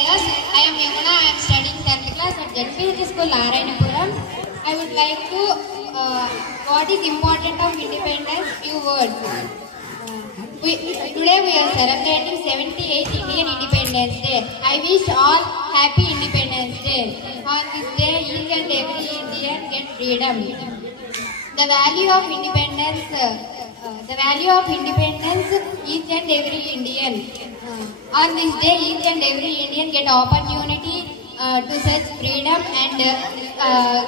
I am Yamuna. I am studying 10th class at JPH School, Narayanpuram. I would like to what is important of independence? Few words. Today we are celebrating 78th Indian Independence Day. I wish all happy Independence Day. On this day, each and every Indian get freedom. The value of independence. Each and every Indian. On this day, each and every Indian get opportunity to such freedom and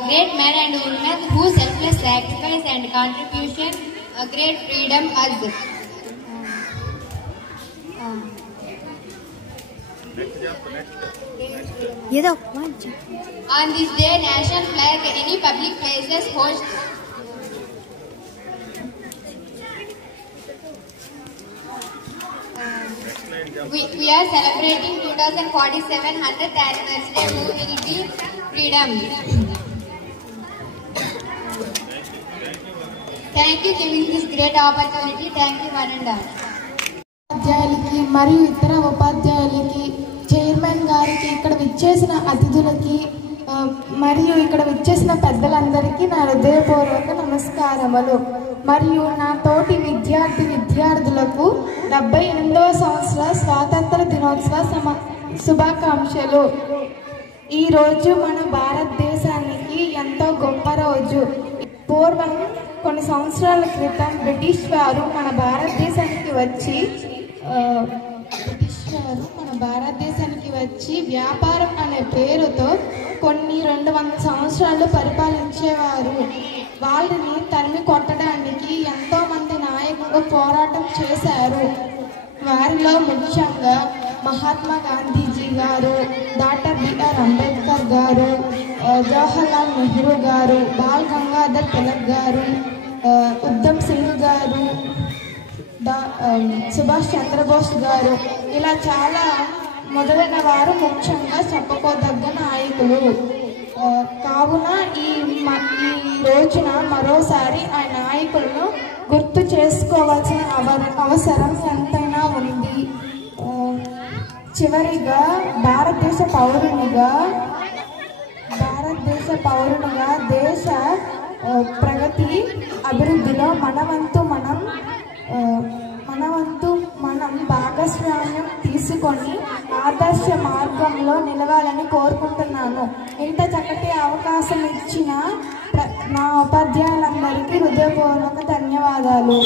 great men and women who selfless sacrifice and contribution great freedom us. On this day, national flag any public places host. We are celebrating 2047 100th anniversary who will be freedom. Thank you giving this great opportunity. Thank you, Varunda. ఉపాధ్యాయులకి మరియు ఇతర ఉపాధ్యాయులకి chairman గారికి ఇక్కడ విచ్చేసిన అతిథులకి మరియు ఇక్కడ విచ్చేసిన పెద్దలందరికీ నా హృదయపూర్వక నమస్కారములు. మరియు నా తోటి విద్యార్థులకు 78వ సంవత్సర స్వాతంత్ర దినోత్సవ శుభాకాంక్షలు. ఈరోజు మన భారతదేశానికి ఎంతో గొప్ప రోజు. పూర్వం కొన్ని సంవత్సరాల క్రితం బ్రిటిష్ వారు మన భారతదేశానికి వచ్చి వ్యాపారం అనే పేరుతో కొన్ని 200 సంవత్సరాలు పరిపాలించేవారు. వాళ్ళని తరిమి కొట్టడానికి ఎంతో మంది నాయకులు పోరాటం చేశారు. వారిలో ముఖ్యంగా మహాత్మా గాంధీజీ గారు, డాక్టర్ బిఆర్ అంబేద్కర్ గారు, జవహర్లాల్ నెహ్రూ గారు, బాల్ గంగాధర్ తిలక్ గారు, ఉద్దమ్ సింగ్ గారు, సుభాష్ చంద్రబోస్ గారు, ఇలా చాలా మొదలైన వారు ముఖ్యంగా చెప్పుకోదగ్గ నాయకులు. కావున ఈ రోజున మరోసారి ఆ నాయకులను గుర్తు చేసుకోవాల్సిన అవసరం ఎంతైనా ఉంది. చివరిగా భారతదేశ పౌరునిగా దేశ ప్రగతి అభివృద్ధిలో మనం భాగస్వామ్యం తీసుకొని ఆదర్శ మార్గంలో నిలవాలని కోరుకుంటున్నాను. ఇంత చక్కటి అవకాశం ఇచ్చిన నా ఉపాధ్యాయులందరికీ హృదయపూర్వక ధన్యవాదాలు.